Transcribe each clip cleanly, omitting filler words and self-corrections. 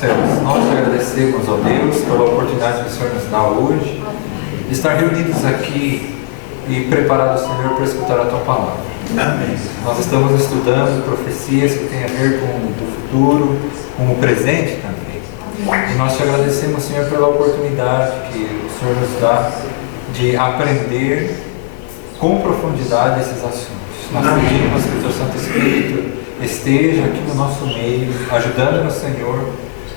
céus, nós te agradecemos, ó Deus, pela oportunidade que o Senhor nos dá hoje de estar reunidos aqui e preparados, Senhor, para escutar a Tua Palavra. Amém. Nós estamos estudando profecias que têm a ver com o futuro, com o presente também. E nós te agradecemos, Senhor, pela oportunidade que o Senhor nos dá de aprender com profundidade esses assuntos. Nós pedimos que o Teu Santo Espírito esteja aqui no nosso meio, ajudando-nos, Senhor,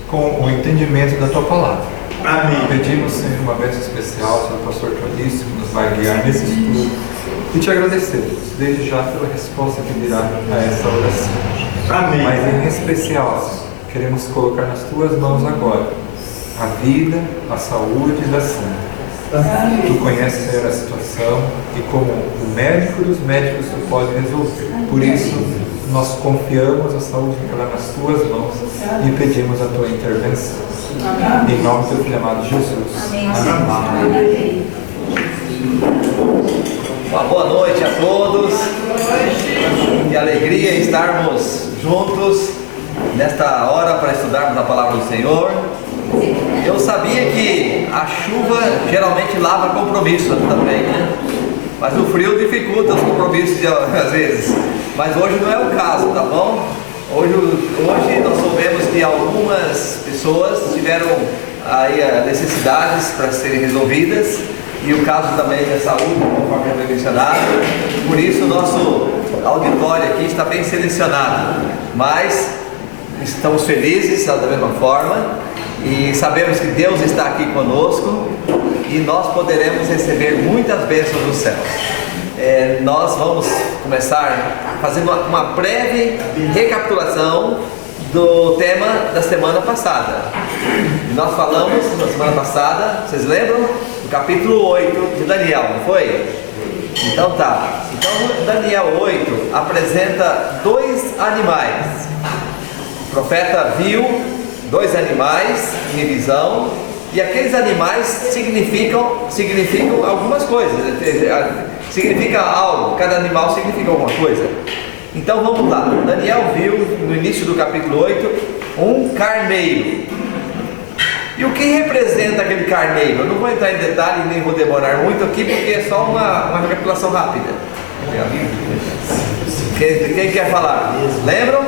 com o entendimento da Tua Palavra. Amém. Pedimos, Senhor, uma bênção especial sobre o pastor Claudício, que nos vai guiar nesse estudo. E te agradecemos, desde já, pela resposta que virá a essa oração. Amém. Mas em especial, Senhor, queremos colocar nas Tuas mãos agora a vida, a saúde da Santa. Tu conheces, Senhor, a situação e como o médico dos médicos Tu pode resolver. Por isso, nós confiamos a saúde dela nas Tuas mãos e pedimos a Tua intervenção. Em nome do Teu Filho amado Jesus. Amém. Amém. Uma boa noite a todos. Que alegria estarmos juntos nesta hora para estudarmos a Palavra do Senhor. Eu sabia que a chuva geralmente lava compromisso também, né? Mas o frio dificulta os compromissos às vezes. Mas hoje não é o caso, tá bom? Hoje nós soubemos que algumas pessoas tiveram aí necessidades para serem resolvidas, e o caso também da saúde, conforme já foi mencionado. Por isso o nosso auditório aqui está bem selecionado, mas estamos felizes da mesma forma e sabemos que Deus está aqui conosco e nós poderemos receber muitas bênçãos do céu. Nós vamos começar fazendo uma breve recapitulação do tema da semana passada. Nós falamos na semana passada, vocês lembram? Do capítulo 8 de Daniel, não foi? Então tá. Então Daniel 8 apresenta dois animais. O profeta viu dois animais em visão, e aqueles animais significam algumas coisas. Significa algo, cada animal significa alguma coisa. Então vamos lá. Daniel viu no início do capítulo 8 um carneiro. E o que representa aquele carneiro? Eu não vou entrar em detalhe nem vou demorar muito aqui, porque é só uma recapitulação rápida. Quem quer falar? Lembram?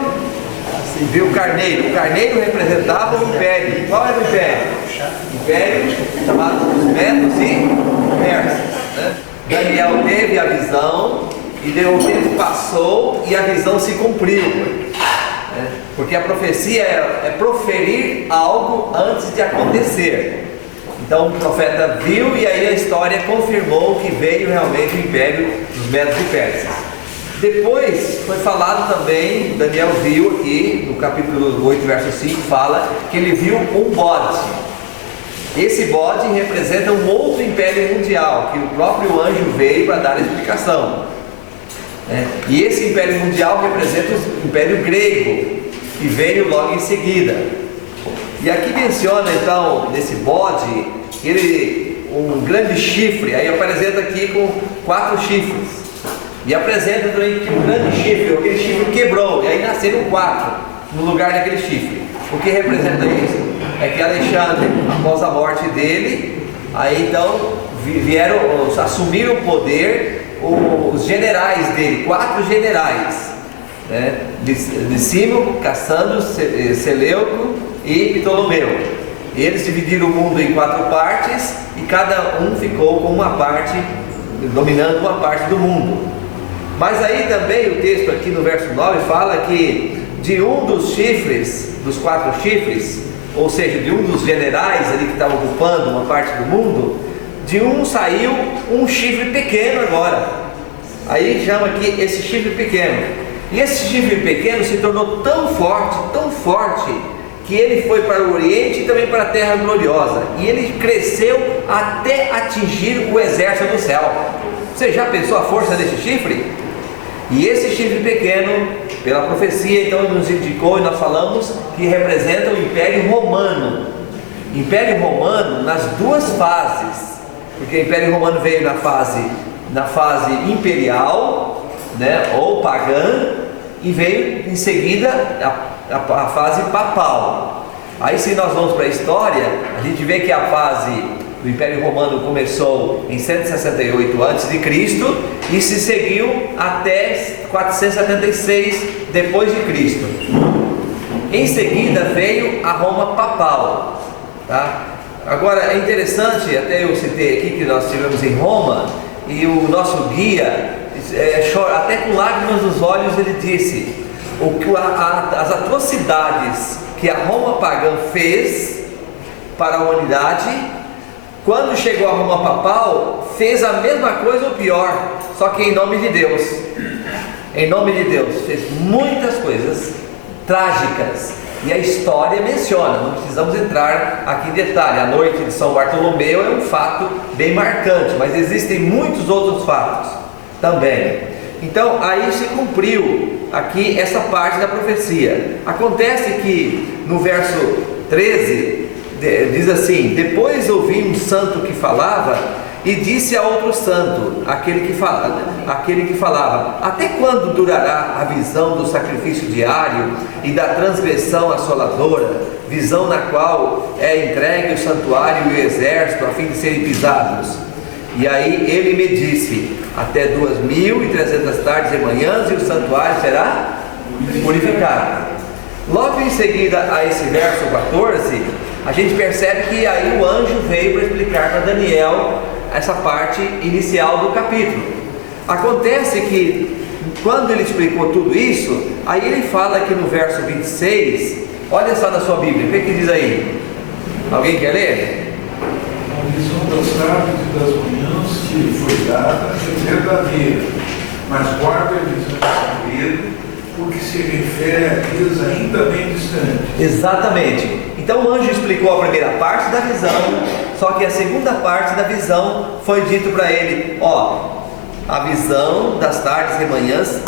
Viu o carneiro. O carneiro representava o império. Qual era o império? Império chamado dos Medos e Persas, né? Daniel teve a visão e o tempo passou e a visão se cumpriu, né? Porque a profecia é proferir algo antes de acontecer. Então o profeta viu e aí a história confirmou que veio realmente o império dos Medos e Persas. Depois foi falado também, Daniel viu aqui no capítulo 8, verso 5, fala que ele viu um bode. Esse bode representa um outro império mundial, que o próprio anjo veio para dar a explicação, né? E esse império mundial representa o império grego, que veio logo em seguida. E aqui menciona então, nesse bode, um grande chifre, aí apresenta aqui com 4 chifres. E apresenta também que um grande chifre, aquele chifre quebrou, e aí nasceram 4 no lugar daquele chifre. O que representa isso? É que Alexandre, após a morte dele, aí então assumiram o poder os generais dele, 4 generais, né? Licímaco, Cassandro, Seleuco e Ptolomeu. Eles dividiram o mundo em 4 partes e cada um ficou com uma parte, dominando uma parte do mundo. Mas aí também o texto aqui no verso 9 fala que de um dos chifres, dos 4 chifres, ou seja, de um dos generais ali que estava ocupando uma parte do mundo, de um saiu um chifre pequeno agora. Aí chama aqui esse chifre pequeno. E esse chifre pequeno se tornou tão forte, que ele foi para o Oriente e também para a Terra Gloriosa. E ele cresceu até atingir o exército do céu. Você já pensou a força desse chifre? E esse chifre pequeno, pela profecia, então nos indicou, e nós falamos, que representa o Império Romano. Império Romano nas 2 fases, porque o Império Romano veio na fase imperial, né, ou pagã, e veio em seguida a fase papal. Aí se nós vamos para a história, a gente vê que a fase do Império Romano começou em 168 a.C. e se seguiu até 476 depois de Cristo. Em seguida veio a Roma papal, tá? Agora é interessante, até eu citei aqui que nós estivemos em Roma e o nosso guia, até com lágrimas nos olhos, ele disse as atrocidades que a Roma pagã fez para a humanidade. Quando chegou a Roma papal, fez a mesma coisa ou pior, só que em nome de Deus. Em nome de Deus, fez muitas coisas trágicas. E a história menciona, não precisamos entrar aqui em detalhe. A noite de São Bartolomeu é um fato bem marcante, mas existem muitos outros fatos também. Então, aí se cumpriu aqui essa parte da profecia. Acontece que no verso 13, diz assim: depois ouvi um santo que falava e disse a outro santo, aquele que falava: até quando durará a visão do sacrifício diário e da transgressão assoladora, visão na qual é entregue o santuário e o exército a fim de serem pisados? E aí ele me disse: até 2300 tardes e manhãs e o santuário será purificado. Logo em seguida a esse verso 14, a gente percebe que aí o anjo veio para explicar para Daniel essa parte inicial do capítulo. Acontece que quando ele explicou tudo isso, aí ele fala aqui no verso 26, olha só na sua Bíblia, o que diz aí? Alguém quer ler? A visão das tardes e das manhãs que foi dada é verdadeira, mas guarda a visão de segredo, porque se refere a dias ainda bem distantes. Exatamente. Então o anjo explicou a primeira parte da visão, só que a segunda parte da visão foi dito para ele: a visão das tardes e manhãs,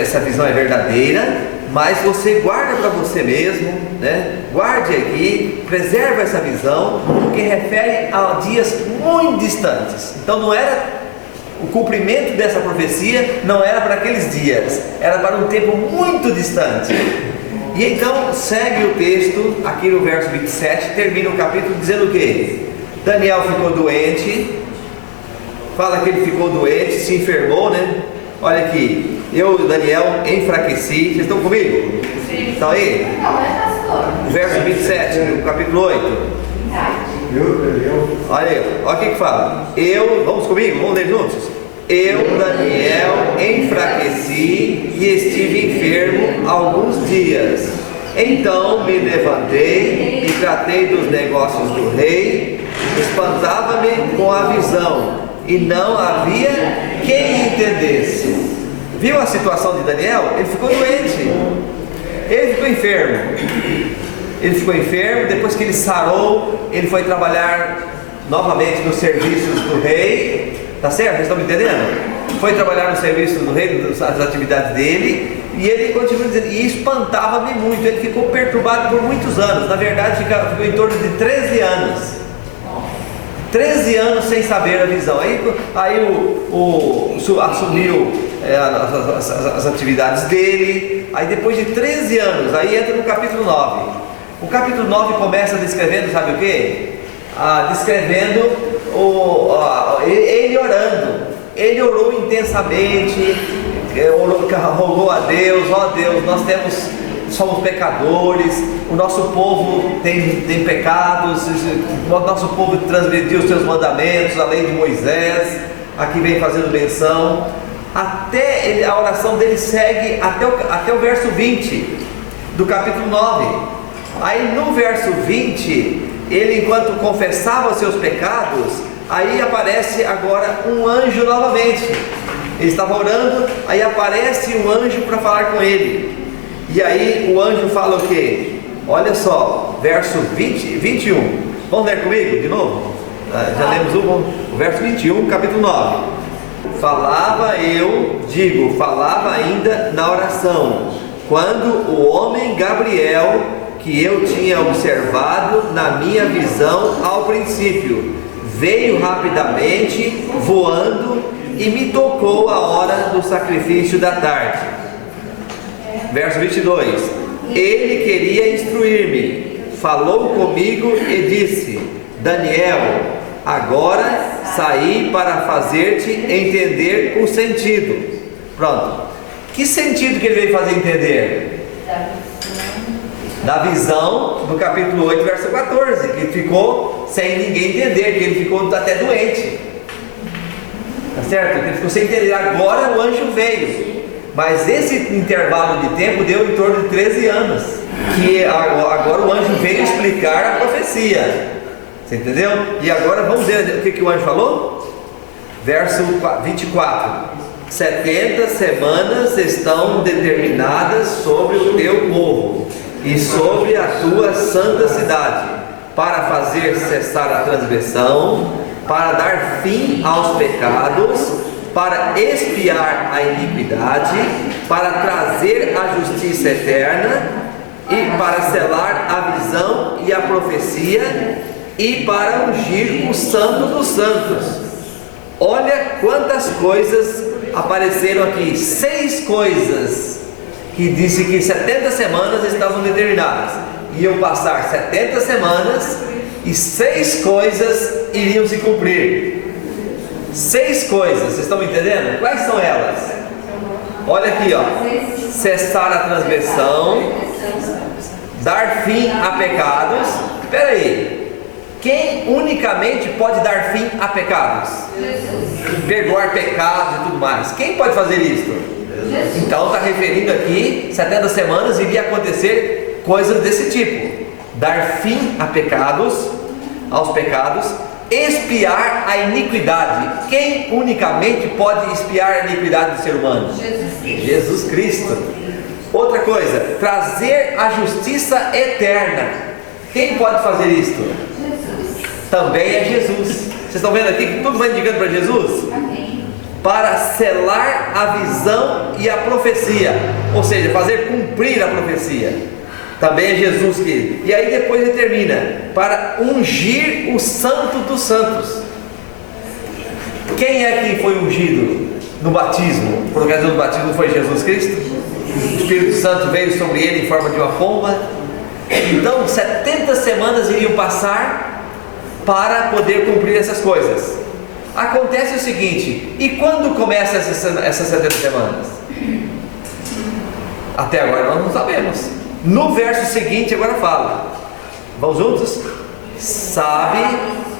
essa visão é verdadeira, mas você guarda para você mesmo, né? Guarde aqui, preserva essa visão, porque refere a dias muito distantes. Então não era o cumprimento dessa profecia, não era para aqueles dias, era para um tempo muito distante. E então segue o texto aqui no verso 27, termina o capítulo dizendo o quê? Daniel ficou doente, fala que ele ficou doente, se enfermou, né? Olha aqui, eu, Daniel, enfraqueci. Vocês estão comigo? Sim. Estão aí? Verso 27, no capítulo 8. Olha aí, olha o que fala. Vamos comigo, vamos ler juntos. Eu, Daniel, enfraqueci e estive enfermo alguns dias. Então me levantei e tratei dos negócios do rei. Espantava-me com a visão, e não havia quem entendesse. Viu a situação de Daniel? Ele ficou doente, ele ficou enfermo. Depois que ele sarou, ele foi trabalhar novamente nos serviços do rei. Tá certo? Vocês estão me entendendo? Foi trabalhar no serviço do rei, das atividades dele, e ele continua dizendo, e espantava-me muito. Ele ficou perturbado por muitos anos. Na verdade ficou em torno de 13 anos. 13 anos sem saber a visão. Aí assumiu as atividades dele. Aí depois de 13 anos, aí entra no capítulo 9. O capítulo 9 começa descrevendo, sabe o quê? Descrevendo ele orando. Ele orou intensamente, rogou a Deus: ó Deus, somos pecadores, o nosso povo tem pecados, o nosso povo transgrediu os teus mandamentos, a lei de Moisés. Aqui vem fazendo menção. A oração dele segue até o verso 20 do capítulo 9. Aí no verso 20, ele, enquanto confessava os seus pecados, aí aparece agora um anjo novamente. Ele estava orando, aí aparece um anjo para falar com ele. E aí o anjo fala o quê? Olha só, verso 21. Vamos ler comigo de novo? Já lemos o verso 21, capítulo 9. Falava ainda na oração, quando o homem Gabriel, que eu tinha observado na minha visão ao princípio, veio rapidamente voando e me tocou a hora do sacrifício da tarde. Verso 22. Ele queria instruir-me, falou comigo e disse: Daniel, agora saí para fazer-te entender o sentido. Pronto. Que sentido que ele veio fazer entender? Da visão do capítulo 8, verso 14, que ele ficou sem ninguém entender, que ele ficou até doente. Tá certo? Ele ficou sem entender. Agora o anjo veio. Mas esse intervalo de tempo deu em torno de 13 anos. Que agora o anjo veio explicar a profecia. Você entendeu? E agora vamos ver o que o anjo falou? Verso 24: 70 semanas estão determinadas sobre o teu povo e sobre a tua santa cidade, para fazer cessar a transgressão, para dar fim aos pecados, para expiar a iniquidade, para trazer a justiça eterna, e para selar a visão e a profecia, e para ungir o santo dos santos. Olha quantas coisas apareceram aqui. 6 coisas que disse que 70 semanas estavam determinadas. Iam passar 70 semanas e 6 coisas iriam se cumprir. 6 coisas, vocês estão me entendendo? Quais são elas? Olha aqui, ó. Cessar a transgressão, dar fim a pecados. Espera aí. Quem unicamente pode dar fim a pecados? Perdoar pecados e tudo mais. Quem pode fazer isso? Então está referindo aqui, 70 semanas iria acontecer coisas desse tipo: dar fim a pecados, aos pecados, expiar a iniquidade. Quem unicamente pode expiar a iniquidade do ser humano? Jesus Cristo. Outra coisa, trazer a justiça eterna. Quem pode fazer isto? Também é Jesus. Vocês estão vendo aqui que tudo vai indicando para Jesus? Para selar a visão e a profecia, ou seja, fazer cumprir a profecia. Também é Jesus que... E aí depois ele termina: para ungir o santo dos santos. Quem é que foi ungido no batismo? Por ocasião do batismo foi Jesus Cristo. O Espírito Santo veio sobre ele em forma de uma pomba. Então 70 semanas iriam passar para poder cumprir essas coisas. Acontece o seguinte: e quando começa essas 70 semanas? Até agora nós não sabemos. No verso seguinte agora fala. Vamos juntos? Sabe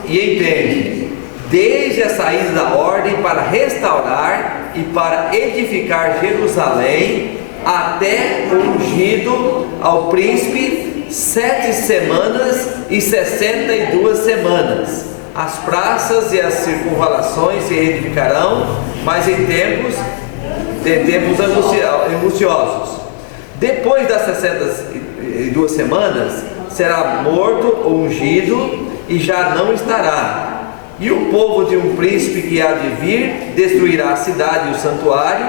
e entende, desde a saída da ordem para restaurar e para edificar Jerusalém, até o ungido ao príncipe, 7 semanas e 62 semanas. As praças e as circunvalações se edificarão, mas em tempos angustiosos. Depois das 62 semanas, será morto ou ungido, e já não estará. E o povo de um príncipe que há de vir destruirá a cidade e o santuário,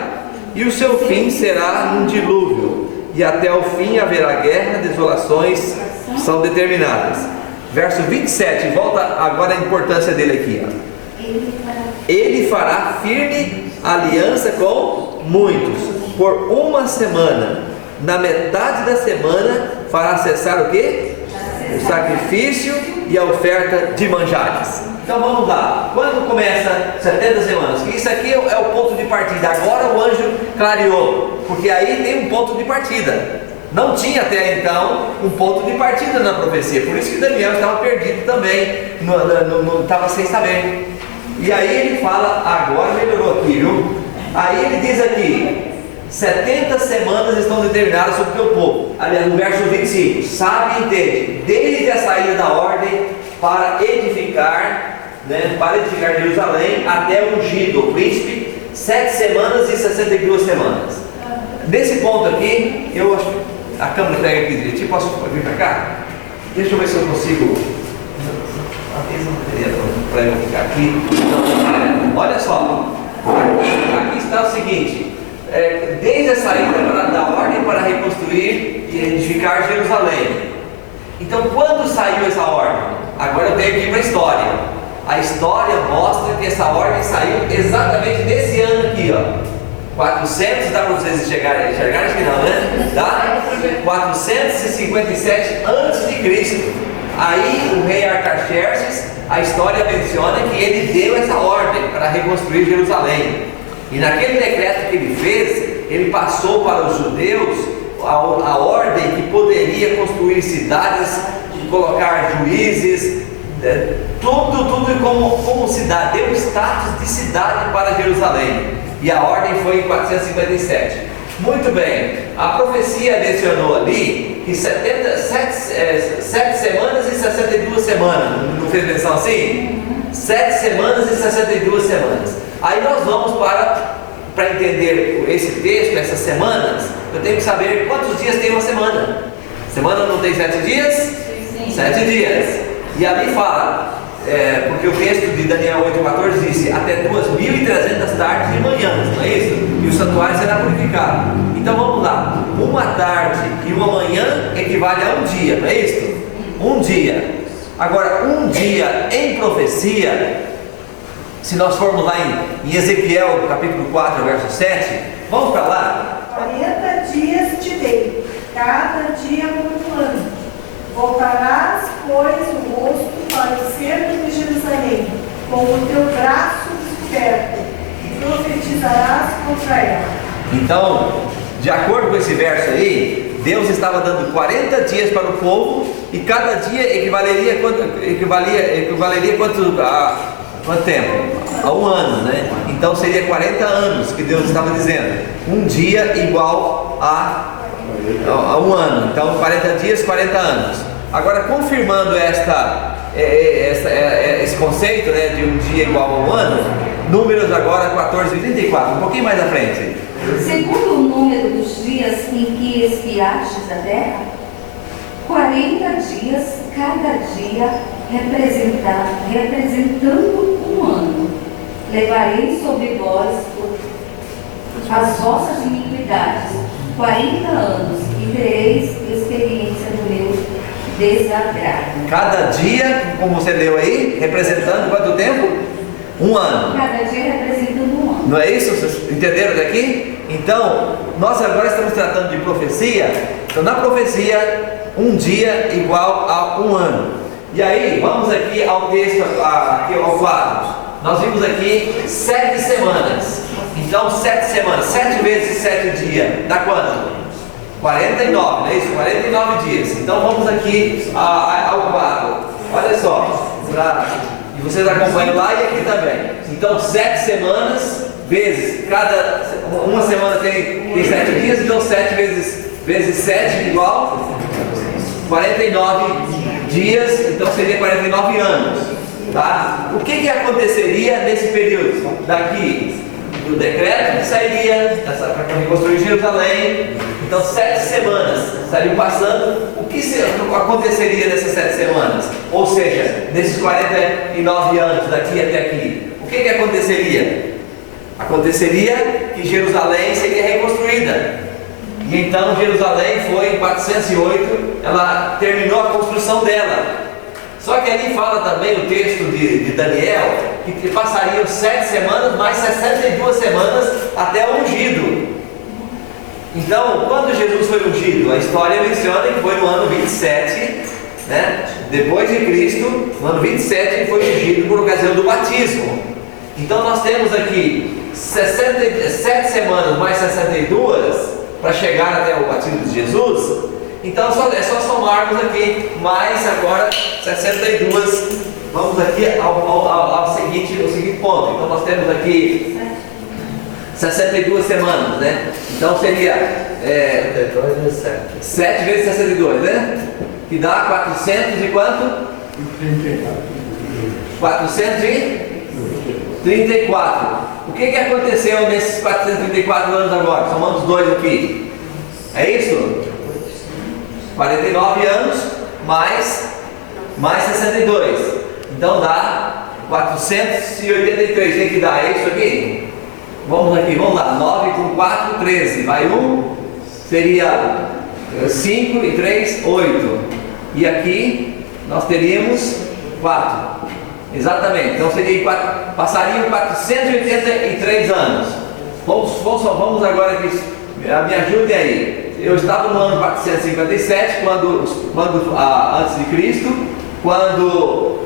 e o seu fim será num dilúvio, e até o fim haverá guerra, desolações são determinadas. Verso 27, volta agora a importância dele aqui, ó. Ele fará firme aliança com muitos por 1 semana. Na metade da semana fará cessar o quê? O sacrifício e a oferta de manjares. Então vamos lá. Quando começa 70 semanas? Isso aqui é o ponto de partida. Agora o anjo clareou, porque aí tem um ponto de partida. Não tinha até então um ponto de partida na profecia. Por isso que Daniel estava perdido também, não estava sem saber. E aí ele fala, agora melhorou aqui, viu? Aí ele diz aqui: 70 semanas estão determinadas sobre o teu povo. Aliás, no verso 25, sabe e entende, desde a saída da ordem para edificar Jerusalém, até o ungido, o príncipe, 7 semanas e 62 semanas. Nesse ponto aqui, eu acho que a câmera pega aqui direitinho. Posso vir para cá? Deixa eu ver se eu consigo. Para eu ficar aqui. Então, olha só, aqui está o seguinte: desde a saída da ordem para reconstruir e edificar Jerusalém. Então, quando saiu essa ordem? Agora eu tenho que ir para a história. A história mostra que essa ordem saiu exatamente nesse ano aqui, ó. 400, dá para vocês enxergarem aqui não, né? Dá? 457 antes de Cristo. Aí o rei Artaxerxes, a história menciona que ele deu essa ordem para reconstruir Jerusalém. E naquele decreto que ele fez, ele passou para os judeus a ordem que poderia construir cidades, colocar juízes, tudo como cidade, deu status de cidade para Jerusalém. E a ordem foi em 457. Muito bem, a profecia mencionou ali que 7 semanas e 62 semanas, não fez menção assim? 7 semanas e 62 semanas. Aí nós vamos para entender esse texto, essas semanas, eu tenho que saber quantos dias tem uma semana. Semana não tem 7 dias? Sim. 7 dias. E ali fala, porque o texto de Daniel 8,14 disse até 2.300 tardes e manhãs, não é isso? E o santuário será purificado. Então vamos lá, uma tarde e uma manhã equivale a um dia, não é isso? Um dia. Agora, um dia em profecia, se nós formos lá em Ezequiel capítulo 4, verso 7, vamos para lá. 40 dias te dei, cada dia como um ano. Voltarás, pois, o rosto para o centro de Jerusalém, com o teu braço descoberto, e profetizarás contra ela. Então, de acordo com esse verso aí, Deus estava dando 40 dias para o povo, e cada dia equivaleria quanto tempo? A um ano, né? Então seria 40 anos que Deus estava dizendo. Um dia igual a um ano. Então 40 dias, 40 anos. Agora, confirmando esse conceito, né, de um dia igual a um ano, Números agora 14:34, um pouquinho mais à frente. Segundo o número dos dias em que espiastes a terra, 40 dias cada dia representando um ano. Levarei sobre vós as vossas iniquidades 40 anos e tereis experiência do meu desagrado. Cada dia, como você leu aí, representando quanto tempo? Um ano. Cada dia representando um ano. Não é isso? Vocês entenderam daqui? Então, nós agora estamos tratando de profecia. Então, na profecia, um dia igual a um ano. E aí, vamos aqui ao texto, aqui ao quadro. Nós vimos aqui 7 semanas. Então, 7 semanas, 7 vezes 7 dias, dá quanto? 49, não é isso? 49 dias. Então, vamos aqui ao quadro. Olha só, e vocês acompanham lá e aqui também. Então, 7 semanas vezes, uma semana tem 7 dias, então 7 vezes 7 igual 49 dias, então seria 49 anos, tá? O que aconteceria nesse período? Daqui do decreto que sairia para reconstruir Jerusalém, então 7 semanas estariam passando. O que aconteceria nessas 7 semanas? Ou seja, nesses 49 anos daqui até aqui, o que aconteceria? Aconteceria que Jerusalém seria reconstruída. E então Jerusalém foi em 408, ela terminou a construção dela. Só que ali fala também o texto de Daniel, que passariam 7 semanas mais 62 semanas até o ungido. Então, quando Jesus foi ungido, a história menciona que foi no ano 27, né? Depois de Cristo, no ano 27 ele foi ungido por ocasião do batismo. Então nós temos aqui 7 semanas mais 62 para chegar até o batismo de Jesus. Então é só somarmos aqui mais agora 62. Vamos aqui ao seguinte ponto. Então nós temos aqui 62 semanas, né? Então seria 7 vezes 62, né? Que dá 400 e quanto? 434. O que aconteceu nesses 434 anos agora? Somamos 2 aqui. É isso? 49 anos mais 62. Então dá 483. Tem que dar, é isso aqui? Vamos lá. 9 com 4, 13. Vai 1. Seria 5 e 3, 8. E aqui nós teríamos 4. Exatamente. Então passariam 483 anos. Vamos vamos agora aqui, me ajudem aí. Eu estava no ano 457, antes de Cristo, quando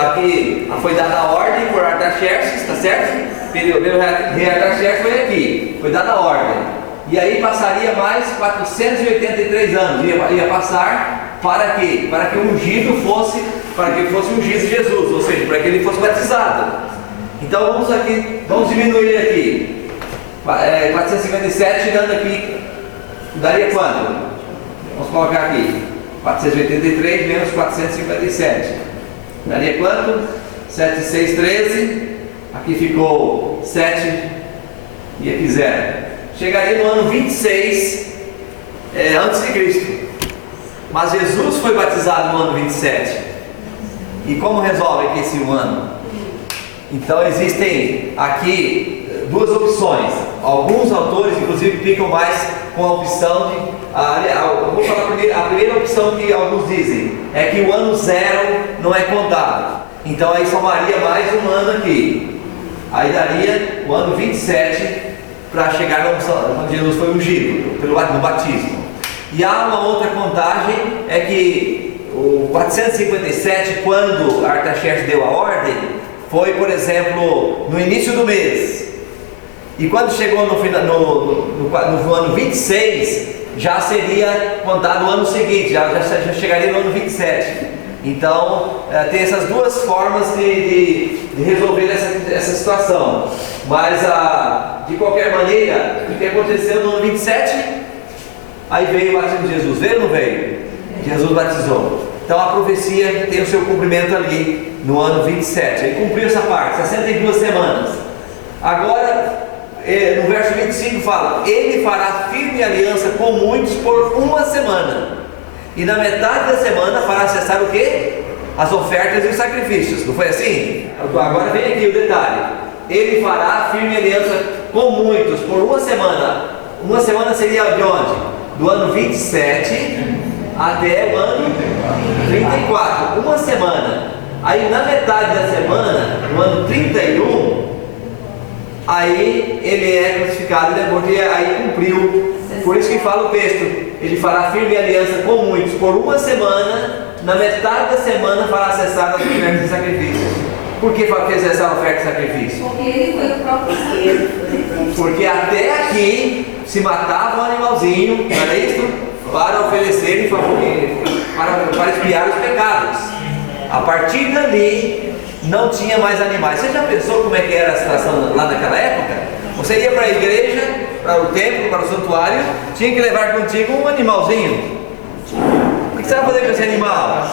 aqui foi dada a ordem por Artaxerxes, tá certo? O rei Artaxerxes foi aqui, foi dada a ordem. E aí passaria mais 483 anos, ia passar para quê? Para que o ungido fosse ungido Jesus, ou seja, para que ele fosse batizado. Então vamos diminuir aqui. 457 chegando aqui, daria quanto? Vamos colocar aqui, 483 menos 457. Daria quanto? 7, 6, 13. Aqui ficou 7 e aqui 0. Chegaria no ano 26 antes de Cristo. Mas Jesus foi batizado no ano 27. E como resolve aqui esse ano? Então existem aqui duas opções. Alguns autores inclusive ficam mais com a opção de... vou falar primeiro, a primeira opção que alguns dizem é que o ano 0 não é contado. Então aí somaria mais um ano aqui. Aí daria o ano 27 para chegar quando Jesus foi ungido no batismo. E há uma outra contagem, é que o 457, quando Artaxerxes deu a ordem, foi, por exemplo, no início do mês. E quando chegou no ano 26, já seria contado o ano seguinte, já chegaria no ano 27. Então, tem essas duas formas de resolver essa situação. Mas, de qualquer maneira, o que aconteceu no ano 27? Aí veio o batismo de Jesus. Veio ou não veio? Jesus batizou. Então, a profecia tem o seu cumprimento ali no ano 27. Aí cumpriu essa parte, 62 semanas. Agora, no verso 25 fala: Ele fará firme aliança com muitos por uma semana. E na metade da semana fará cessar o quê? As ofertas e os sacrifícios. Não foi assim? Agora vem aqui o detalhe. Ele fará firme aliança com muitos por uma semana. Uma semana seria de onde? Do ano 27 até o ano 34. Uma semana. Aí na metade da semana, no ano 31, aí ele é crucificado, porque aí cumpriu. Por isso que fala o texto: ele fará firme aliança com muitos por uma semana. Na metade da semana fará cessar as ofertas e sacrifícios. Por que fez cessar a oferta e sacrifício? Porque ele foi o próprio Deus. Porque até aqui se matava um animalzinho, não era isso? Para oferecer para expiar os pecados. A partir dali não tinha mais animais. Você já pensou como é que era a situação lá naquela época? Você ia para a igreja, para o templo, para o santuário, tinha que levar contigo um animalzinho. O que você vai fazer com esse animal?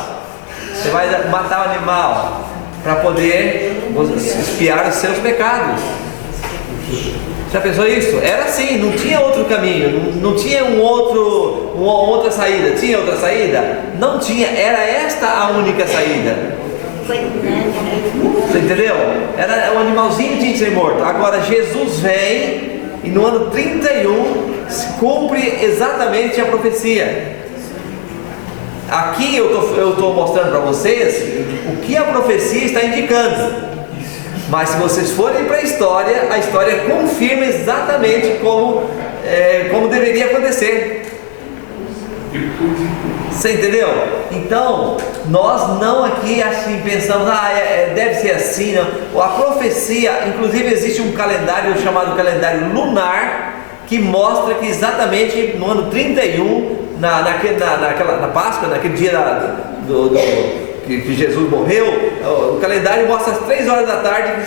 Você vai matar o animal para poder expiar os seus pecados. Já pensou isso? Era assim, não tinha outro caminho, não tinha uma outra saída. Tinha outra saída? Não tinha, era esta a única saída. Você entendeu? O animalzinho tinha que ser morto. Agora Jesus vem e no ano 31 se cumpre exatamente a profecia. Aqui eu estou mostrando para vocês o que a profecia está indicando. Mas se vocês forem para a história confirma exatamente como deveria acontecer. Você entendeu? Então, nós não aqui assim pensamos, deve ser assim, não. A profecia, inclusive existe um calendário chamado calendário lunar, que mostra que exatamente no ano 31, na Páscoa, naquele dia que Jesus morreu, o calendário mostra às 3 horas da tarde.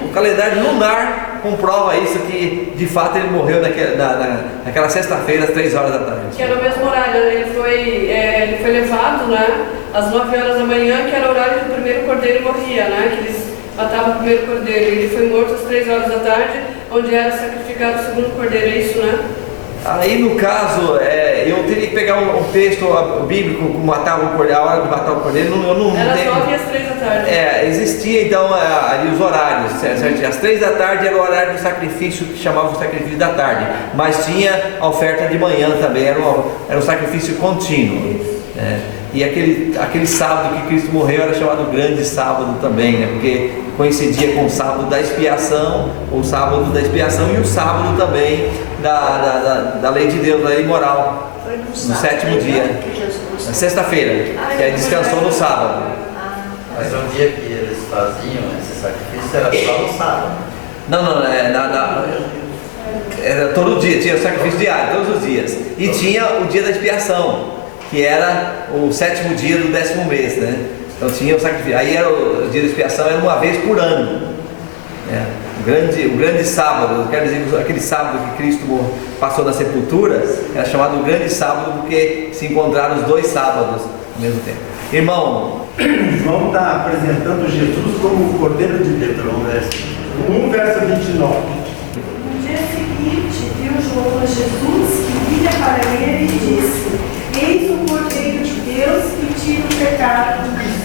O calendário lunar comprova isso, que de fato ele morreu naquela sexta-feira às 3 horas da tarde. Que era o mesmo horário, ele foi levado, né, às 9 horas da manhã, que era o horário que o primeiro cordeiro morria, né, que eles matavam o primeiro cordeiro. Ele foi morto às 3 horas da tarde, onde era sacrificado o segundo cordeiro, é isso, né? Aí no caso, eu teria que pegar um texto bíblico, a hora de matar o cordeiro, Era às 9 e às 3 da tarde. Existia então ali os horários, certo? Às 3 da tarde era o horário do sacrifício, que chamava o sacrifício da tarde, mas tinha a oferta de manhã também, era um sacrifício contínuo. E aquele sábado que Cristo morreu era chamado Grande Sábado também, né? Porque coincidia com o sábado da expiação, o sábado da expiação e o sábado também da lei de Deus, da lei moral, no sétimo dia, na sexta-feira, que aí descansou no sábado. Mas o dia que eles faziam esse sacrifício era só no sábado. Não, era todo dia, tinha o sacrifício diário, todos os dias. E tinha o dia da expiação, que era o sétimo dia do 10º mês, né? Então tinha o sacrifício. Aí era o dia da expiação, era uma vez por ano. O grande sábado, quero dizer, aquele sábado que Cristo passou na sepultura, era chamado o grande sábado porque se encontraram os 2 sábados ao mesmo tempo. Irmão, João está apresentando Jesus como o Cordeiro de Deus. 1 verso 29. No dia seguinte, viu João a Jesus que vinha para ele e disse: Eis o Cordeiro de Deus que tira o pecado do mundo.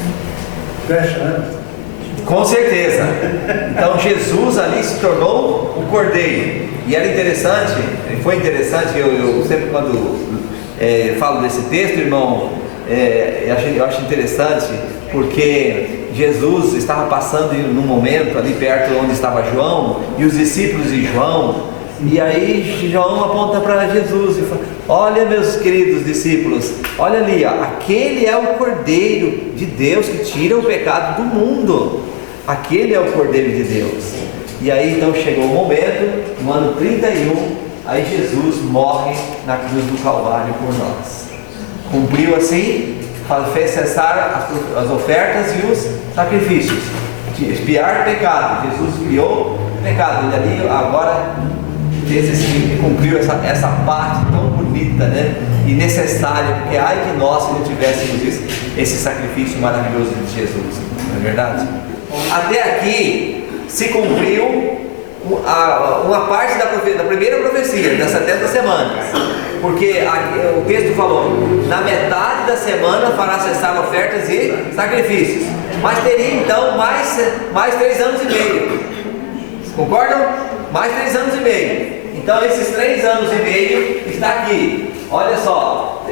Fecha, né? com certeza. Então Jesus ali se tornou o Cordeiro. E era interessante, foi interessante, eu sempre quando falo desse texto, irmão, eu acho interessante, porque Jesus estava passando num momento ali perto onde estava João, e os discípulos de João, e aí João aponta para Jesus e fala: olha, meus queridos discípulos, olha ali, ó, aquele é o Cordeiro de Deus que tira o pecado do mundo, aquele é o Cordeiro de Deus. E aí então chegou o momento, no ano 31, aí Jesus morre na cruz do Calvário por nós. Cumpriu assim, fez cessar as ofertas e os sacrifícios, expiar pecado. Jesus expiou pecado, e ali agora cumpriu essa parte tão bonita, né? E necessária, porque ai de nós se não tivéssemos esse sacrifício maravilhoso de Jesus, não é verdade? Até aqui se cumpriu uma parte da primeira profecia, das 70 semanas, porque o texto falou: na metade da semana fará cessar ofertas e sacrifícios, mas teria então mais 3 anos e meio, concordam? Mais 3 anos e meio. Então esses 3 anos e meio está aqui, olha só,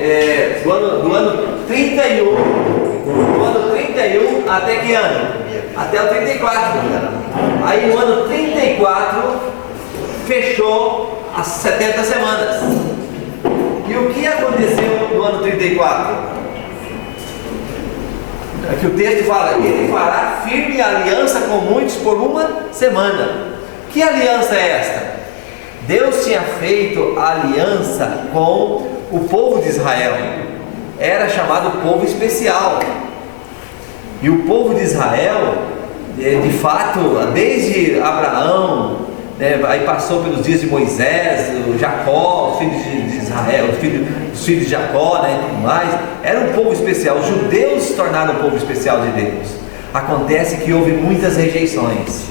do ano 31, do ano 31 até que ano? Até o 34. Aí no ano 34 fechou as 70 semanas. E o que aconteceu no ano 34? Aqui o texto fala: ele fará firme aliança com muitos por 1 semana. Que aliança é esta? Deus tinha feito aliança com o povo de Israel. Era chamado povo especial. E o povo de Israel, de fato, desde Abraão, aí passou pelos dias de Moisés, Jacó, os filhos de Israel, os filhos de Jacó, e tudo mais, era um povo especial. Os judeus se tornaram um povo especial de Deus. Acontece que houve muitas rejeições,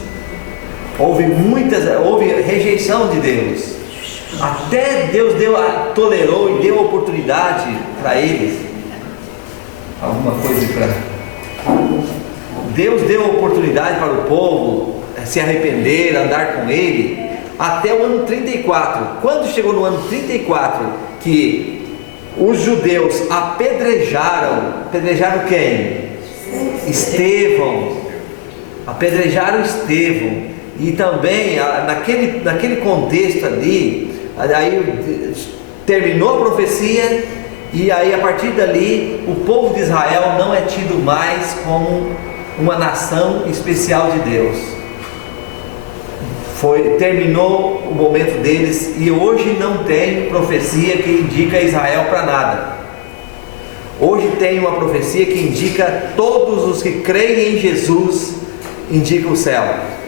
houve rejeição de Deus, até Deus tolerou e deu oportunidade para eles, alguma coisa para... Deus deu oportunidade para o povo se arrepender, andar com Ele, até o ano 34. Quando chegou no ano 34, que os judeus apedrejaram quem? Estevão. Apedrejaram Estevão. E também, naquele contexto ali, aí terminou a profecia. E aí, a partir dali, o povo de Israel não é tido mais como uma nação especial de Deus. Terminou o momento deles, e hoje não tem profecia que indica Israel para nada. Hoje tem uma profecia que indica todos os que creem em Jesus, indica o céu.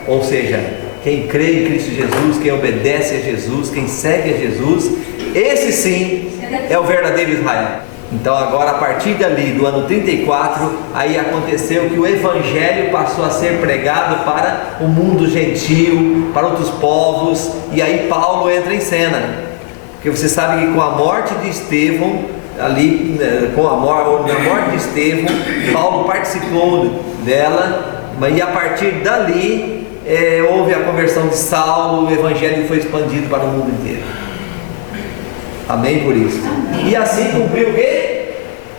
Ou seja, quem crê em Cristo Jesus, quem obedece a Jesus, quem segue a Jesus, esse sim é o verdadeiro Israel. Então agora, a partir dali, do ano 34, aí aconteceu que o Evangelho passou a ser pregado para o mundo gentil, para outros povos, e aí Paulo entra em cena. Porque você sabe que com a morte de Estevão, ali, na morte de Estevão, Paulo participou dela, e a partir dali houve a conversão de Saulo, o Evangelho foi expandido para o mundo inteiro. Amém por isso. E assim cumpriu o quê?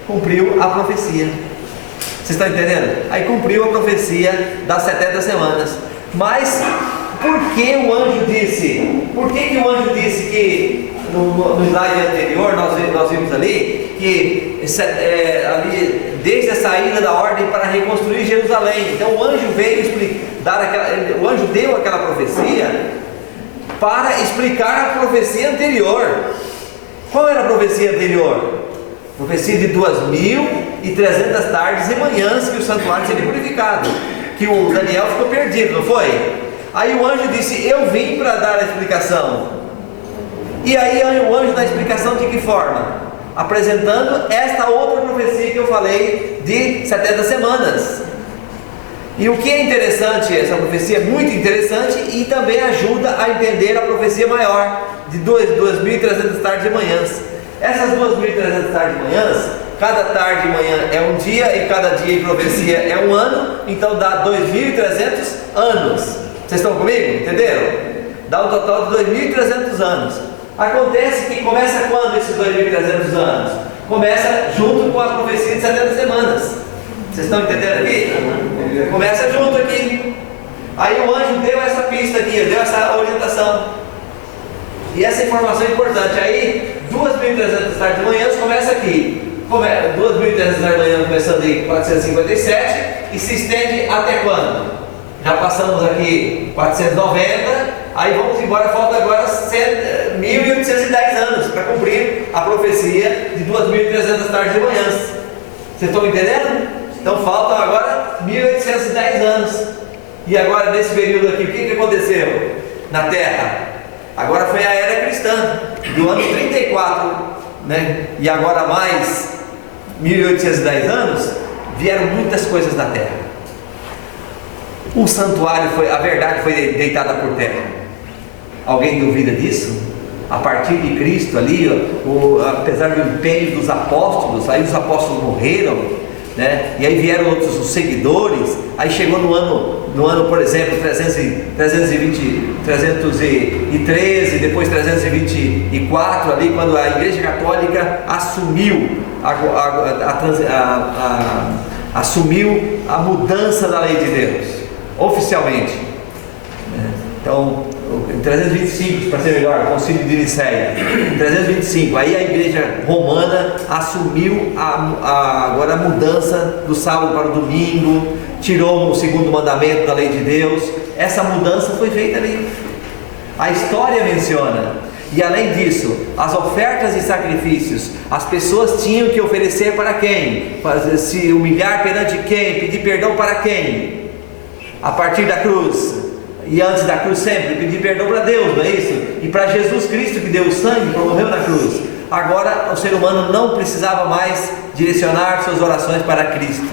Cumpriu a profecia. Vocês estão entendendo? Aí cumpriu a profecia das 70 semanas. Mas por que o anjo disse? Por que o anjo disse que no slide anterior nós vimos ali que ali, desde a saída da ordem para reconstruir Jerusalém? Então o anjo veio o anjo deu aquela profecia para explicar a profecia anterior. Qual era a profecia anterior? Profecia de 2.300 tardes e manhãs que o santuário seria purificado, que o Daniel ficou perdido, não foi? Aí o anjo disse: eu vim para dar a explicação. E aí o anjo dá a explicação de que forma? Apresentando esta outra profecia que eu falei de 70 semanas. E o que é interessante, essa profecia é muito interessante e também ajuda a entender a profecia maior de 2.300 tardes e manhãs. Essas 2.300 tardes e manhãs, cada tarde e manhã é um dia e cada dia em profecia é um ano, então dá 2.300 anos. Vocês estão comigo? Entenderam? Dá um total de 2.300 anos. Acontece que começa quando esses 2.300 anos? Começa junto com a profecia de 70 semanas. Vocês estão entendendo aqui? Começa junto aqui. Aí o anjo deu essa pista aqui, deu essa orientação. E essa informação é importante. Aí 2.300 tardes de manhã começa aqui. 2.300 tardes de manhã começando em 457 e se estende até quando? Já passamos aqui 490, aí vamos embora, falta agora 1.810 anos para cumprir a profecia de 2.300 tardes de manhãs. Vocês estão entendendo? Então faltam agora 1.810 anos. E agora nesse período aqui, o que aconteceu na Terra? Agora foi a era cristã, do ano 34, né? E agora mais 1.810 anos, vieram muitas coisas da Terra. O santuário a verdade foi deitada por terra. Alguém duvida disso? A partir de Cristo ali, apesar do empenho dos apóstolos, aí os apóstolos morreram, né? E aí vieram outros os seguidores. Aí chegou no ano, por exemplo, 313, depois 324 ali, quando a Igreja Católica assumiu assumiu a mudança da lei de Deus oficialmente. Então, em 325, para ser melhor, o Concílio de Nicéia, em 325, aí a Igreja Romana assumiu agora a mudança do sábado para o domingo, tirou o segundo mandamento da lei de Deus. Essa mudança foi feita ali. A história menciona. E além disso, as ofertas e sacrifícios, as pessoas tinham que oferecer para quem? Se humilhar perante quem? Pedir perdão para quem? A partir da cruz. E antes da cruz sempre, pedir perdão para Deus, não é isso? E para Jesus Cristo que deu o sangue, que morreu na cruz. Agora o ser humano não precisava mais direcionar suas orações para Cristo.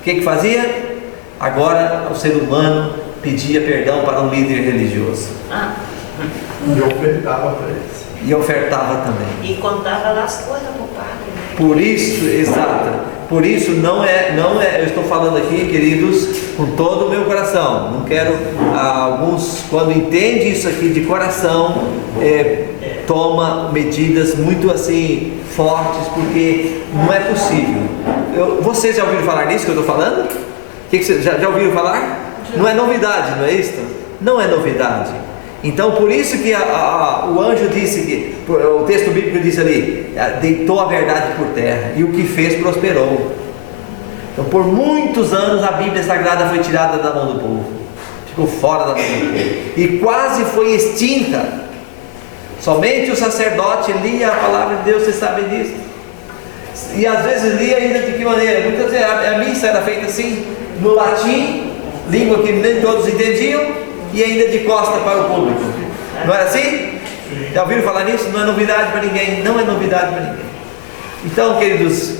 O que fazia? Agora o ser humano pedia perdão para um líder religioso. E ofertava para eles. E ofertava também. E contava lá as coisas para o padre. Por isso, exato. Por isso não é, eu estou falando aqui, queridos, com todo o meu coração. Não quero, alguns, quando entende isso aqui de coração, toma medidas muito assim, fortes, porque não é possível. Vocês já ouviram falar nisso que eu estou falando? Que vocês já ouviram falar? Não é novidade, não é isso? Não é novidade. Então por isso que o anjo disse que, o texto bíblico diz ali, deitou a verdade por terra, e o que fez prosperou. Então por muitos anos a Bíblia Sagrada foi tirada da mão do povo, ficou fora da mão do povo, e quase foi extinta. Somente o sacerdote lia a palavra de Deus, vocês sabem disso. E às vezes lia ainda de que maneira? Muitas vezes a missa era feita assim, no latim, língua que nem todos entendiam, e ainda de costa para o público. Não era assim? Já ouviram falar nisso? Não é novidade para ninguém. Não é novidade para ninguém. Então, queridos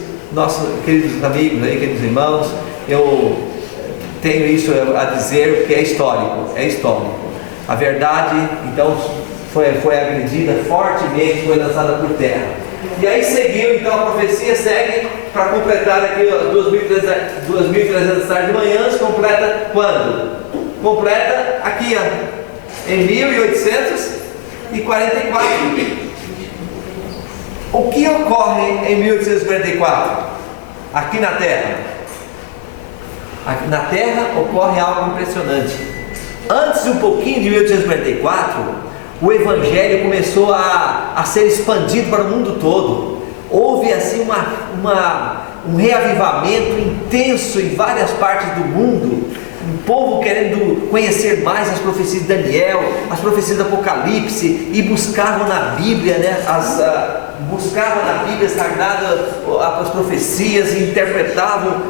amigos, queridos irmãos, eu tenho isso a dizer porque é histórico. É histórico. A verdade, então, foi agredida fortemente, foi lançada por terra. E aí seguiu, então a profecia segue para completar aqui 2.300 tardes de manhãs. Completa quando? Completa aqui, em 1844. O que ocorre em 1844 aqui na Terra? Na Terra ocorre algo impressionante. Antes um pouquinho de 1844, o Evangelho começou a ser expandido para o mundo todo. Houve assim um reavivamento intenso em várias partes do mundo. O povo querendo conhecer mais as profecias de Daniel, as profecias do Apocalipse, e buscavam na Bíblia, né, buscavam na Bíblia Sagrada as profecias e interpretavam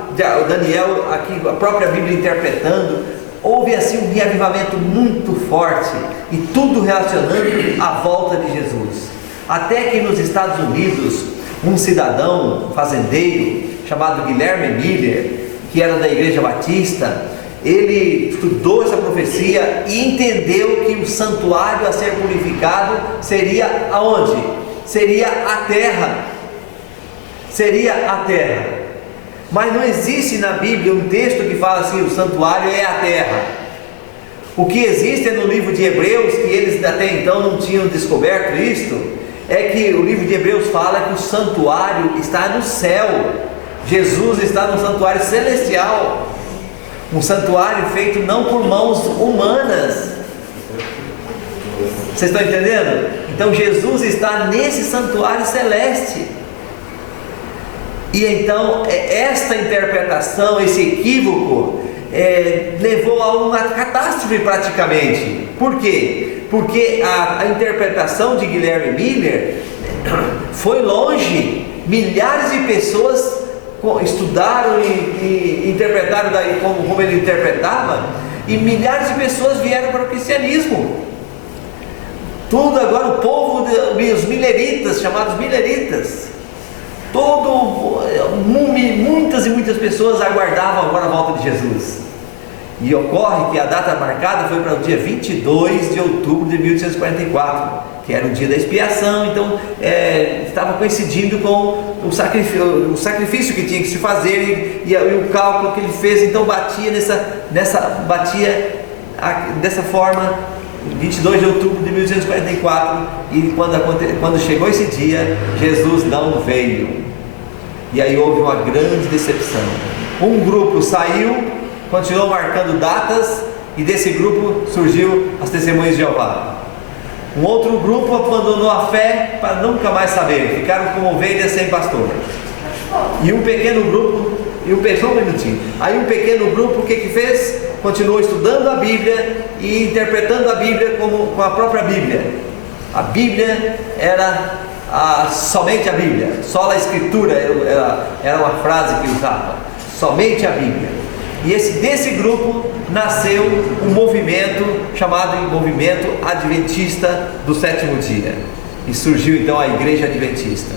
Daniel, aqui, a própria Bíblia interpretando. Houve assim um reavivamento muito forte, e tudo relacionando a volta de Jesus. Até que nos Estados Unidos, um cidadão, um fazendeiro, chamado Guilherme Miller, que era da Igreja Batista, ele estudou essa profecia e entendeu que o santuário a ser purificado seria aonde? Seria a terra. Seria a terra. Mas não existe na Bíblia um texto que fala assim: o santuário é a terra. O que existe é no livro de Hebreus, que eles até então não tinham descoberto isto, é que o livro de Hebreus fala que o santuário está no céu. Jesus está no santuário celestial, um santuário feito não por mãos humanas. Vocês estão entendendo? Então Jesus está nesse santuário celeste. E então esta interpretação, esse equívoco, levou a uma catástrofe praticamente. Por quê? Porque a interpretação de Guilherme Miller foi longe. Milhares de pessoas estudaram e interpretaram daí como ele interpretava, e milhares de pessoas vieram para o cristianismo. Tudo agora, o povo, os mileritas, chamados mileritas, muitas e muitas pessoas aguardavam agora a volta de Jesus. E ocorre que a data marcada foi para o dia 22 de outubro de 1844, que era o dia da expiação. Então estava coincidindo com o sacrifício que tinha que se fazer, e o cálculo que ele fez. Então batia dessa forma, 22 de outubro de 1844, e quando chegou esse dia, Jesus não veio. E aí houve uma grande decepção. Um grupo saiu, continuou marcando datas, e desse grupo surgiu as Testemunhas de Jeová. Um outro grupo abandonou a fé para nunca mais saber, ficaram como ovelhas sem pastor. E um pequeno grupo, só um minutinho, aí um pequeno grupo, o que fez? Continuou estudando a Bíblia e interpretando a Bíblia com a própria Bíblia. A Bíblia era somente a Bíblia, só a Escritura era uma frase que usava, somente a Bíblia. E desse grupo nasceu um movimento chamado Movimento Adventista do Sétimo Dia, e surgiu então a Igreja Adventista.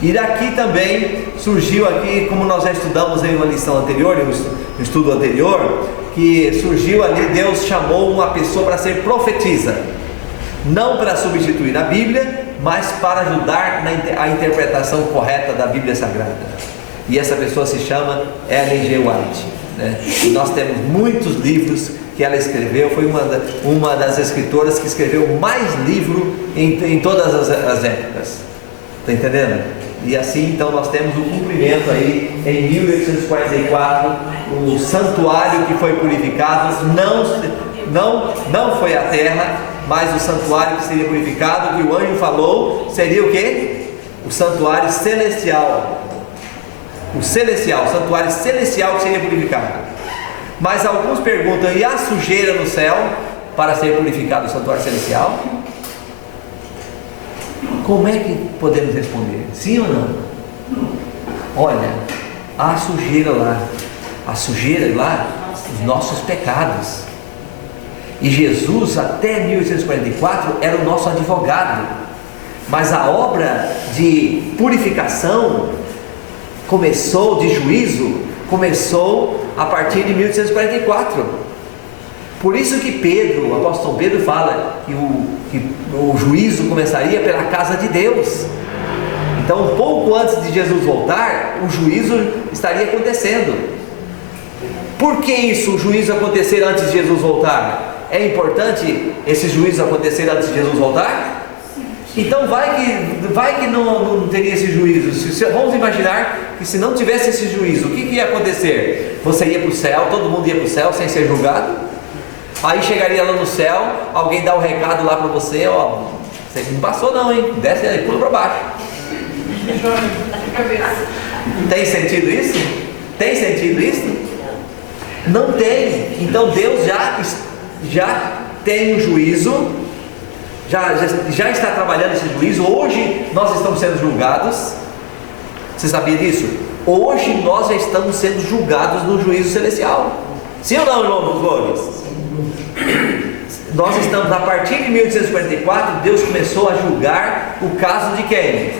E daqui também surgiu aqui, como nós já estudamos em uma lição anterior, em um estudo anterior, que surgiu ali, Deus chamou uma pessoa para ser profetisa, não para substituir a Bíblia, mas para ajudar a interpretação correta da Bíblia Sagrada. E essa pessoa se chama Ellen G. White, né? E nós temos muitos livros que ela escreveu. Foi uma das escritoras que escreveu mais livros em todas as épocas. Está entendendo? E assim então nós temos o cumprimento aí em 1844, o santuário que foi purificado não foi a terra, mas o santuário que seria purificado, que o anjo falou, seria o quê? O santuário celestial. O santuário celestial que seria purificado. Mas alguns perguntam: e a sujeira no céu para ser purificado o santuário celestial? Como é que podemos responder? Sim ou não? Olha, há sujeira lá, os nossos pecados. E Jesus, até 1844, era o nosso advogado. Mas a obra de purificação de juízo, começou a partir de 1844. Por isso que o apóstolo Pedro fala que o juízo começaria pela casa de Deus. Então, um pouco antes de Jesus voltar, o juízo estaria acontecendo. Por que isso, o juízo acontecer antes de Jesus voltar? É importante esse juízo acontecer antes de Jesus voltar? Então vai que não teria esse juízo. Vamos imaginar que se não tivesse esse juízo, o que ia acontecer? Você ia para o céu, todo mundo ia para o céu sem ser julgado. Aí chegaria lá no céu, alguém dá um recado lá para você, ó, você não passou não, hein? Desce aí, pula para baixo. Tem sentido isso? Tem sentido isso? Não tem. Então Deus já tem um juízo, já está trabalhando esse juízo. Hoje nós estamos sendo julgados. Você sabia disso? Hoje nós já estamos sendo julgados no juízo celestial. Sim ou não, irmão dos Gomes? Nós estamos, a partir de 1844, Deus começou a julgar o caso de quem?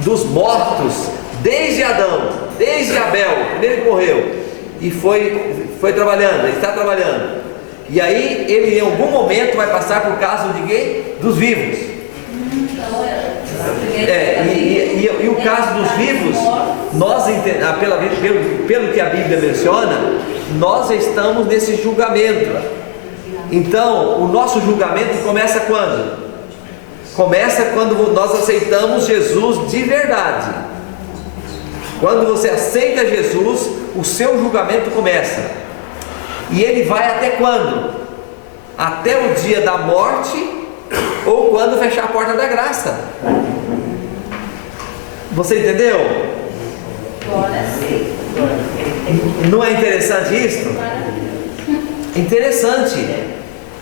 Dos mortos, desde Adão, desde Abel, primeiro que morreu, e foi trabalhando, está trabalhando. E aí ele em algum momento vai passar por caso de quem? Dos vivos. E o caso dos vivos, nós, pelo que a Bíblia menciona, nós estamos nesse julgamento. Então, o nosso julgamento começa quando? Começa quando nós aceitamos Jesus de verdade. Quando você aceita Jesus, o seu julgamento começa. E ele vai até quando? Até o dia da morte, ou quando fechar a porta da graça. Você entendeu? Agora sim. Não é interessante isso? Interessante.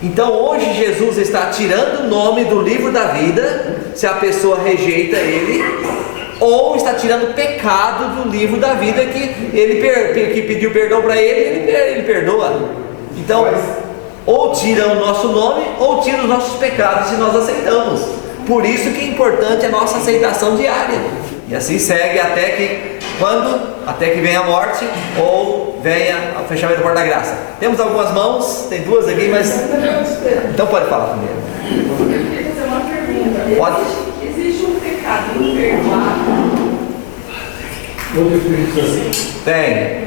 Então hoje Jesus está tirando o nome do livro da vida, se a pessoa rejeita ele, ou está tirando o pecado do livro da vida que pediu perdão para ele perdoa. Então, ou tira o nosso nome, ou tira os nossos pecados se nós aceitamos. Por isso que é importante a nossa aceitação diária. E assim segue até que venha a morte ou venha o fechamento da porta da graça. Temos algumas mãos, tem duas aqui, mas então pode falar primeiro. Eu queria fazer uma pergunta. Pode. Existe um pecado imperdoável? Tem.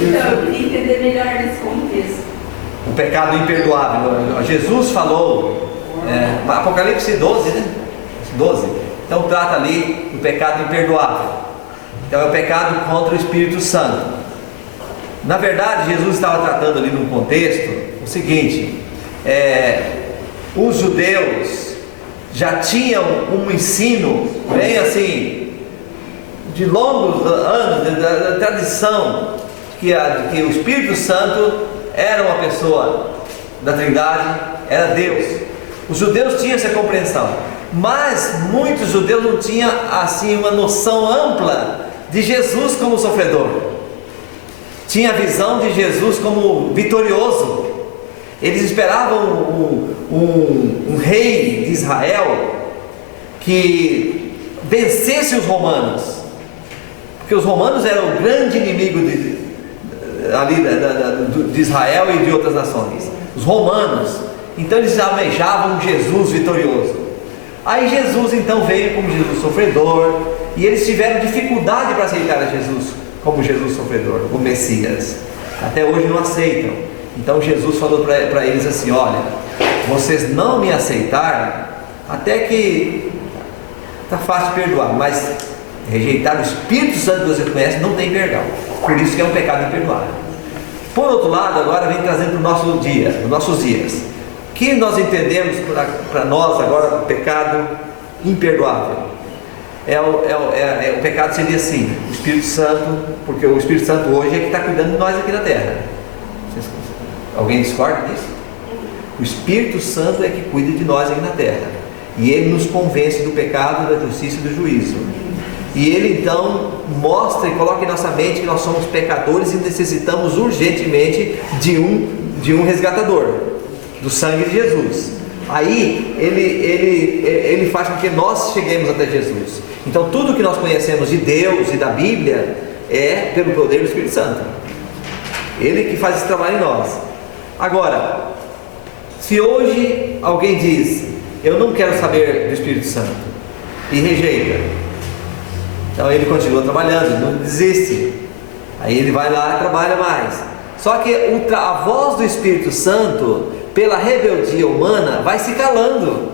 Então, entender melhor nesse contexto. O pecado imperdoável. Jesus falou, Apocalipse 12, né? 12. Então trata ali do pecado imperdoável. Então é o pecado contra o Espírito Santo. Na verdade, Jesus estava tratando ali num contexto o seguinte: os judeus já tinham um ensino bem assim, de longos anos, da tradição, que o Espírito Santo era uma pessoa da Trindade, era Deus. Os judeus tinham essa compreensão, mas muitos judeus não tinham assim uma noção ampla de Jesus como sofredor. Tinha a visão de Jesus como vitorioso. Eles esperavam um rei de Israel que vencesse os romanos, porque os romanos eram o grande inimigo de Israel e de outras nações, os romanos. Então eles almejavam um Jesus vitorioso. Aí Jesus então veio como Jesus sofredor, e eles tiveram dificuldade para aceitar a Jesus como Jesus sofredor, o Messias. Até hoje não aceitam. Então Jesus falou para eles assim: olha, vocês não me aceitaram, até que está fácil perdoar, mas rejeitar o Espírito Santo que você conhece não tem perdão. Por isso que é um pecado imperdoável. Por outro lado, agora vem trazendo para o nosso dia, os nossos dias. O que nós entendemos para nós agora o pecado imperdoável? O pecado seria assim, o Espírito Santo, porque o Espírito Santo hoje é que está cuidando de nós aqui na terra. Alguém discorda disso? O Espírito Santo é que cuida de nós aqui na terra, e ele nos convence do pecado, da justiça e do juízo. E ele então mostra e coloca em nossa mente que nós somos pecadores e necessitamos urgentemente de um resgatador, do sangue de Jesus. Aí ele faz com que nós cheguemos até Jesus. Então tudo que nós conhecemos de Deus e da Bíblia é pelo poder do Espírito Santo. Ele que faz esse trabalho em nós. Agora, se hoje alguém diz: eu não quero saber do Espírito Santo, e rejeita, então ele continua trabalhando, não desiste. Aí ele vai lá e trabalha mais. Só que a voz do Espírito Santo, pela rebeldia humana, vai se calando.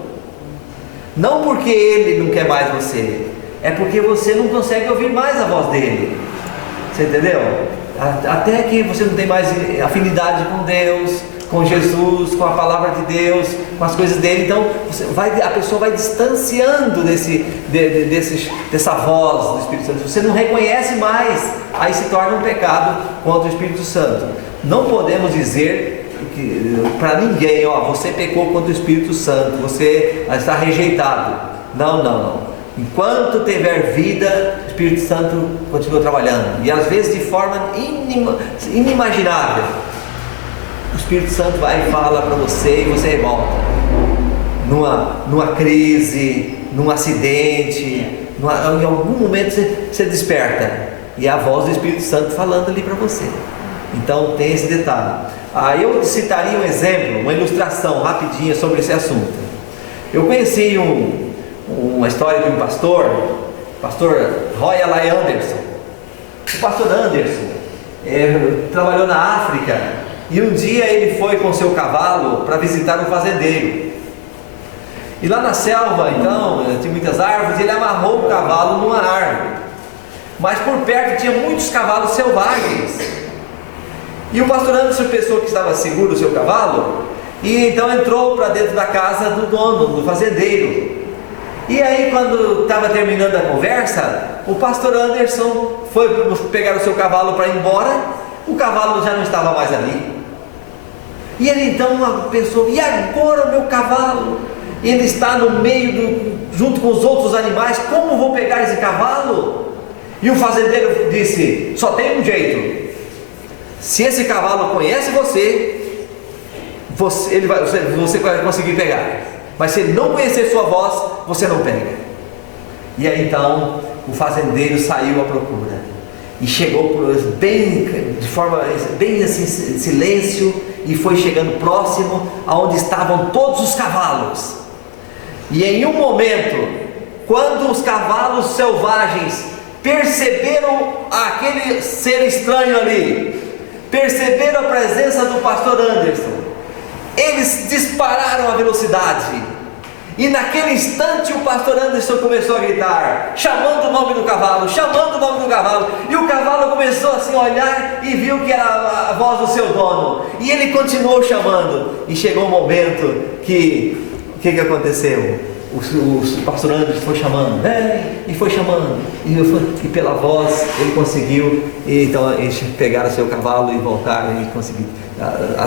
Não porque Ele não quer mais você, é porque você não consegue ouvir mais a voz dele. Você entendeu? Até que você não tem mais afinidade com Deus, com Jesus, com a palavra de Deus, com as coisas dele. Então a pessoa vai distanciando dessa voz do Espírito Santo. Você não reconhece mais, aí se torna um pecado contra o Espírito Santo. Não podemos dizer para ninguém: ó, você pecou contra o Espírito Santo, você está rejeitado. Não. Enquanto tiver vida, o Espírito Santo continua trabalhando, e às vezes de forma inimaginável. O Espírito Santo vai e fala para você, e você revolta numa crise, num acidente, em algum momento você desperta, e é a voz do Espírito Santo falando ali para você. Então tem esse detalhe. Eu citaria um exemplo, uma ilustração rapidinha sobre esse assunto. Eu conheci uma história de um pastor Roy Alai Anderson. O pastor Anderson trabalhou na África, e um dia ele foi com seu cavalo para visitar um fazendeiro. E lá na selva, então, tinha muitas árvores, ele amarrou o cavalo numa árvore, mas por perto tinha muitos cavalos selvagens. E o pastor Anderson pensou que estava seguro o seu cavalo, e então entrou para dentro da casa do dono, do fazendeiro. E aí, quando estava terminando a conversa, o pastor Anderson foi pegar o seu cavalo para ir embora. O cavalo já não estava mais ali. E ele então pensou: e agora o meu cavalo? Ele está no meio junto com os outros animais, como vou pegar esse cavalo? E o fazendeiro disse: só tem um jeito. Se esse cavalo conhece você vai conseguir pegar. Mas se ele não conhecer sua voz, você não pega. E aí então o fazendeiro saiu à procura e chegou de forma bem assim, em silêncio, e foi chegando próximo aonde estavam todos os cavalos. E em um momento, quando os cavalos selvagens perceberam aquele ser estranho ali, perceberam a presença do pastor Anderson, eles dispararam a velocidade, e naquele instante o pastor Anderson começou a gritar, chamando o nome do cavalo, e o cavalo começou assim a olhar e viu que era a voz do seu dono, e ele continuou chamando, e chegou um momento o que aconteceu? O pastor Anderson foi chamando, e foi chamando, e pela voz ele conseguiu, então eles pegaram o seu cavalo e voltaram, e conseguiram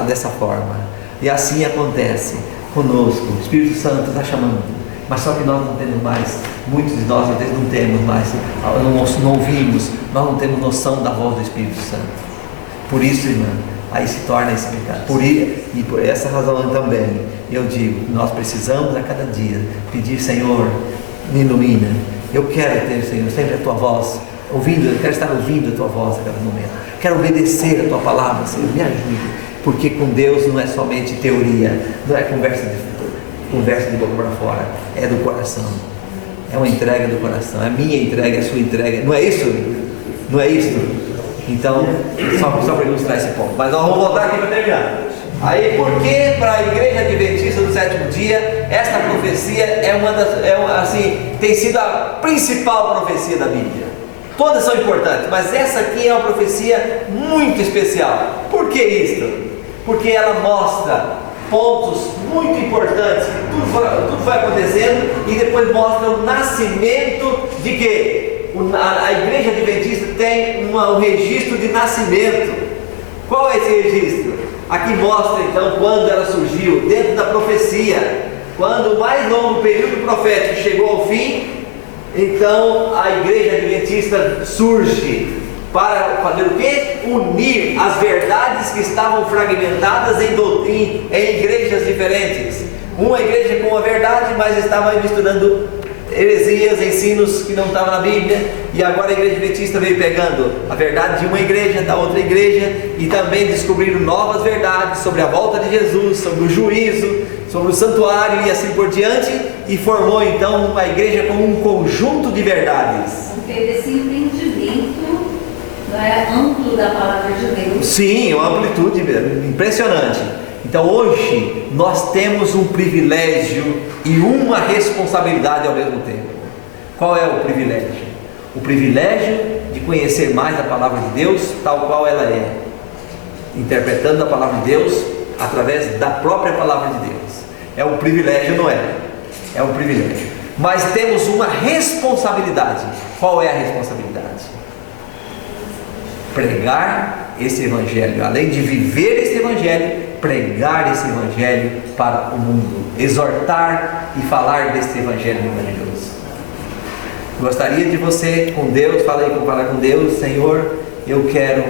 dessa forma. E assim acontece conosco. O Espírito Santo está chamando, mas só que nós não temos mais, muitos de nós às vezes não temos mais, não ouvimos, nós não temos noção da voz do Espírito Santo. Por isso, irmã, aí se torna esse pecado. E por essa razão também eu digo, nós precisamos a cada dia pedir: Senhor, me ilumina. Eu quero ter, Senhor, sempre a tua voz, eu quero estar ouvindo a tua voz a cada momento, quero obedecer a tua palavra, Senhor, me ajude. Porque com Deus não é somente teoria, não é conversa de boca para fora, é do coração, é uma entrega do coração, é a minha entrega, é a sua entrega, não é isso? Não é isso? Então, só para ilustrar esse ponto, mas nós vamos voltar aqui para terminar. Aí, por que para a Igreja Adventista do Sétimo Dia, esta profecia tem sido a principal profecia da Bíblia? Todas são importantes, mas essa aqui é uma profecia muito especial. Por que isso? Porque ela mostra pontos muito importantes, tudo vai acontecendo, e depois mostra o nascimento de quê? A Igreja Adventista tem um registro de nascimento. Qual é esse registro? Aqui mostra então quando ela surgiu, dentro da profecia, quando o mais longo período profético chegou ao fim. Então a Igreja Adventista surge para fazer o quê? Unir as verdades que estavam fragmentadas em igrejas diferentes. Uma igreja com a verdade, mas estava misturando heresias, ensinos que não estavam na Bíblia. E agora a Igreja Adventista veio pegando a verdade de uma igreja, da outra igreja, e também descobrindo novas verdades sobre a volta de Jesus, sobre o juízo, sobre o santuário e assim por diante, e formou então uma igreja como um conjunto de verdades. Teve esse entendimento amplo da palavra de Deus. Sim, uma amplitude impressionante. Então hoje nós temos um privilégio e uma responsabilidade ao mesmo tempo. Qual é o privilégio? O privilégio de conhecer mais a palavra de Deus tal qual ela é, interpretando a palavra de Deus através da própria palavra de Deus. É um privilégio, não é? É um privilégio. Mas temos uma responsabilidade. Qual é a responsabilidade? Pregar esse evangelho. Além de viver esse evangelho, pregar esse evangelho para o mundo, exortar e falar desse evangelho maravilhoso. Gostaria de você, com Deus, falar com Deus: Senhor, eu quero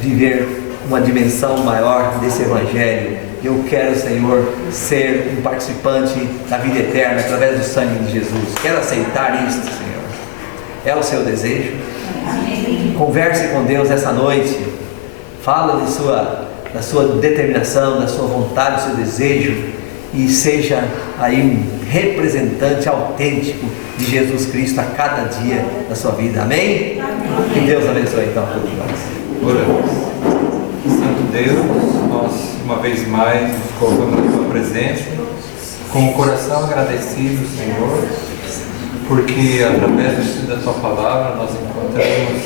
viver uma dimensão maior desse evangelho. Eu quero, Senhor, ser um participante da vida eterna através do sangue de Jesus. Quero aceitar isto, Senhor. É o seu desejo? Amém. Converse com Deus essa noite. Fala da sua determinação, da sua vontade, do seu desejo, e seja aí um representante autêntico de Jesus Cristo a cada dia da sua vida. Amém? Amém. Que Deus abençoe então a todos nós. Oramos. Santo Deus, nós uma vez mais nos colocamos na tua presença com o coração agradecido, Senhor, porque através do estudo da tua palavra nós encontramos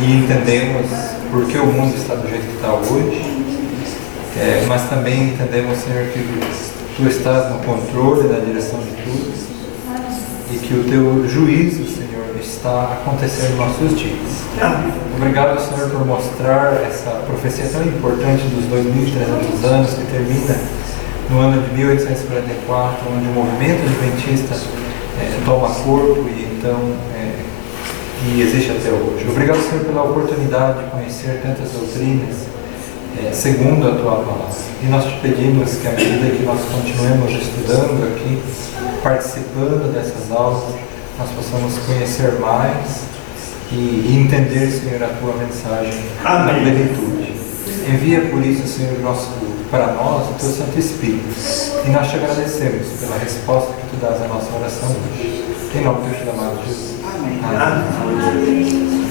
e entendemos por que o mundo está do jeito que está hoje, mas também entendemos, Senhor, que tu estás no controle, na direção de tudo, e que o teu juízo, Senhor, está acontecendo em nossos dias. Obrigado, Senhor, por mostrar essa profecia tão importante dos 2.300 anos, que termina no ano de 1844, onde o movimento adventista toma corpo e existe até hoje. Obrigado, Senhor, pela oportunidade de conhecer tantas doutrinas segundo a tua palavra. E nós te pedimos que, à medida que nós continuemos estudando aqui, participando dessas aulas, nós possamos conhecer mais e entender, Senhor, a tua mensagem na plenitude. Envia por isso, Senhor, para nós o teu Santo Espírito, e nós te agradecemos pela resposta que tu dás à nossa oração hoje. Em nome do teu amado Jesus. Amém. Amém.